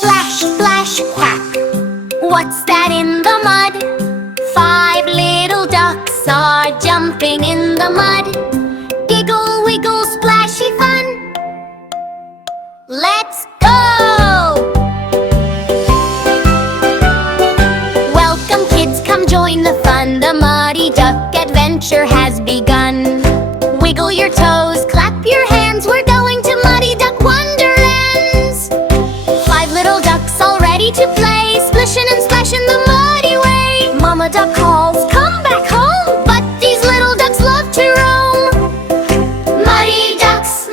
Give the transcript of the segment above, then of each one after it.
Splash, splash, quack. What's that in the mud? 5 little ducks are jumping in the mud. Giggle, wiggle, splashy fun. Let's go! Welcome kids, come join the fun. The Muddy Duck adventure has begun. Wiggle your toes, clap your hands. We're going to Muddy Duck Wonderlands. 5 little ducks all ready to play, splishing and splashing the muddy way. Mama Duck calls, come back home, but these little ducks love to roam. Muddy ducks,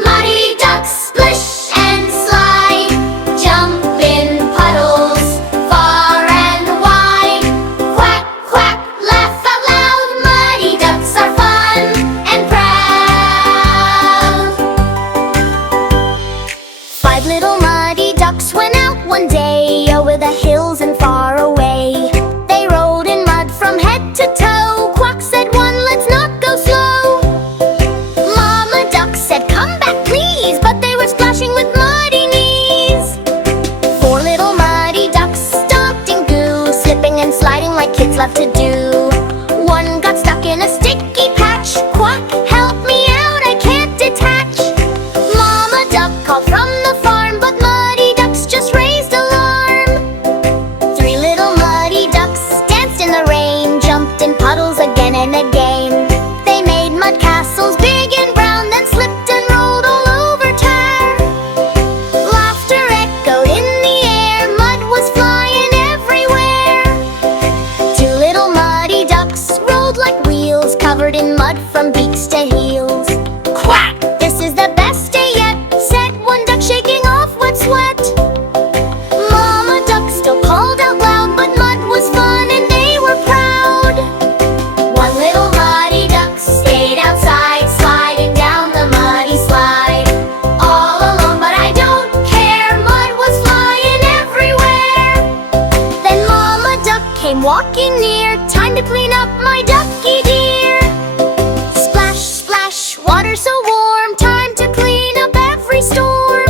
splish and slide. Jump in puddles, far and wide. Quack, quack, laugh out loud. Muddy ducks are fun and proud. 5 little muddy ducks went out one day over the hills and far away. They rolled in mud from head to toe. Quack said one, let's not go slow. Mama Duck said, come back please, but they were splashing with muddy knees. 4 little muddy ducks stomped in goo, slipping and sliding like kids love to do. One got stuck in a sticky patch. Quack, help me out, I can't detach. Mama Duck called from the farm, but muddy ducks just raised alarm. 3 little muddy ducks danced in the rain, jumped in puddles again and again. They made mud castles big and brown, then slipped and rolled all over town. Laughter echoed in the air, mud was flying everywhere. 2 little muddy ducks rolled like wheels, covered in mud from beaks to heels. Quack! This is the best day yet, said one duck, shaking off wet sweat. Mama Duck still called out loud, but mud was fun and they were proud. 1 little muddy duck stayed outside, sliding down the muddy slide. All alone, but I don't care, mud was flying everywhere. Then Mama Duck came walking near, time to clean up my ducky dear. Splash, splash, water so warm, time to clean up every storm.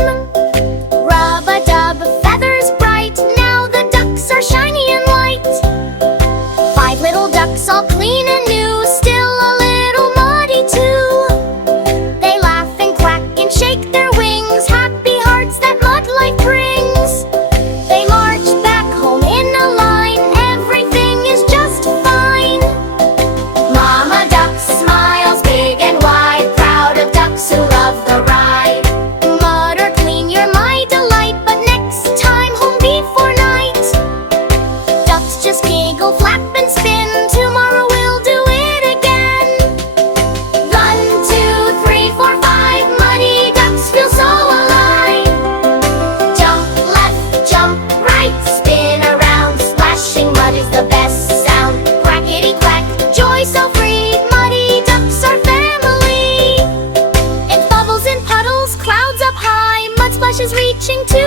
Rub-a-dub, feathers bright, now the ducks are shiny and white. 5 little ducks all clean and new, still a little muddy too. They laugh and quack and shake their wings, happy hearts that mud life brings. They march back home in a line, everything is just fine. Mama Duck smiles big and wide, proud of ducks who love the ride. Mud or clean, you're my delight, but next time home before night. Ducks just giggle, flap and spin, tomorrow we'll do it again. 1, 2, 3, 4, 5, muddy ducks feel so alive. Jump left, jump right, spin around, splashing mud is the best sound. Quackity quack, joy so free, muddy ducks are family. It bubbles in puddles, clouds up high, mud splashes reaching to